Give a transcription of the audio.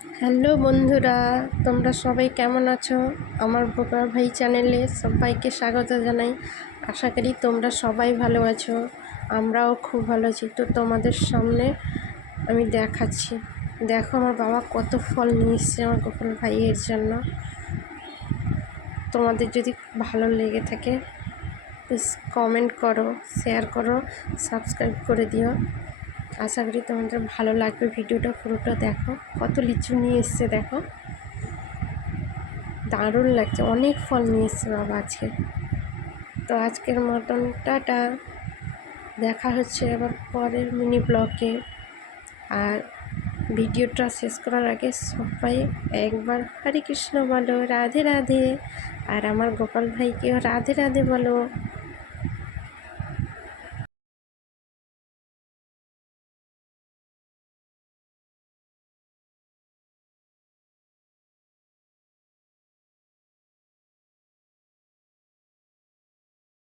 Hello বন্ধুরা, তোমরা সবাই কেমন আছো? আমার বোকা ভাই চ্যানেলে সবাইকে স্বাগত জানাই। আশা করি তোমরা সবাই ভালো আছো, আমরাও খুব ভালো আছি। তো তোমাদের সামনে আমি দেখাচ্ছি, দেখো আমার বাবা কত ফল নিয়ে এসছে আমার গোপাল ভাইয়ের জন্য। তোমাদের যদি ভালো লেগে থাকে প্লিজ কমেন্ট করো, শেয়ার করো, সাবস্ক্রাইব করে দিও। আশা করি তোমাদের ভালো লাগবে। ভিডিওটা পুরোটা দেখো, কত লিচু নিয়ে এসছে দেখো, দারুণ লাগছে। অনেক ফল নিয়ে এসছে বাবা আজকে। তো আজকের মতন টাটা, দেখা হচ্ছে আবার পরের মিনি ব্লগে। আর ভিডিওটা শেষ করার আগে সবাই একবার হরে কৃষ্ণ বলো, রাধে রাধে। আর আমার গোপাল ভাইকেও রাধে রাধে বলো।